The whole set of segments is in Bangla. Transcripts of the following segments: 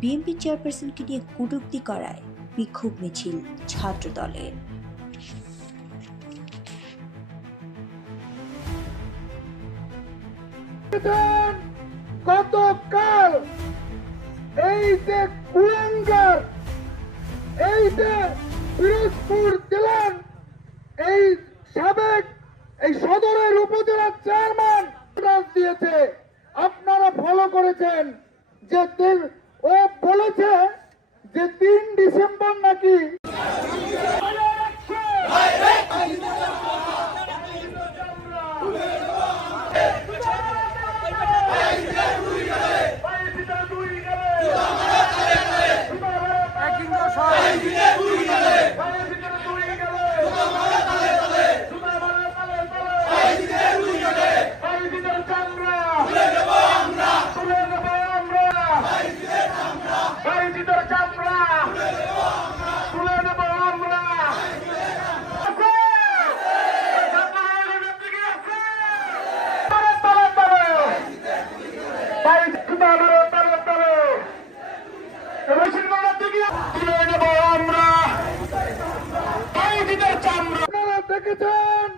বিএনপি চেয়ারপারসনকে নিয়ে কটূক্তি করায় বিক্ষোভ মিছিল ছাত্রদলের। গতকাল এই যে কুলাঙ্গার, এই যে পিরোজপুর জেলার এই সাবেক এই সদরের উপজেলার চেয়ারম্যান দিয়েছে, আপনারা ফলো করেছেন যে ও বলেছে যে 3 ডিসেম্বর নাকি দেখেছেন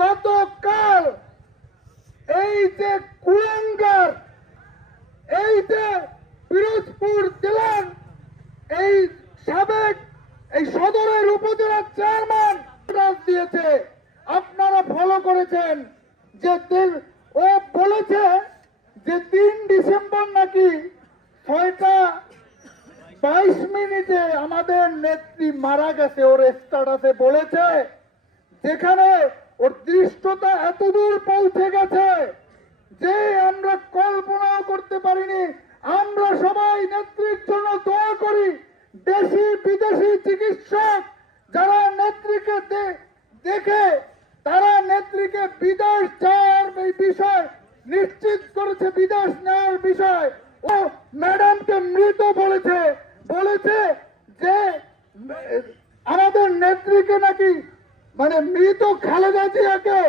গতকাল এই যে কুলাঙ্গার, এই যে পিরোজপুর জেলার এই সাবেক এই সদরের উপজেলার চেয়ারম্যান দিয়েছে, আপনারা ফলো করেছেন যে ও বলেছে যে 3 ডিসেম্বর নাকি 6:22 আমাদের নেত্রী মারা গেছে। ওর স্ট্যাটাসে বলেছে, যেখানে ওর দৃষ্টতা এতদূর পৌঁছে গেছে যে আমরা কল্পনাও করতে পারিনি। আমরা সবাই নেত্রীর জন্য দোয়া করি। দেশি বিদেশি চিকিৎসক যারা নেত্রীকে দেখে তারা নেত্রীকে বিদেশ যাওয়ার এই বিষয় নিশ্চিত করেছে, বিদেশ নেওয়ার বিষয়। ও ম্যাডামকে মৃত বলেছে যে আমাদের নেত্রীকে নাকি মানে মৃত খালেদা জিয়াকে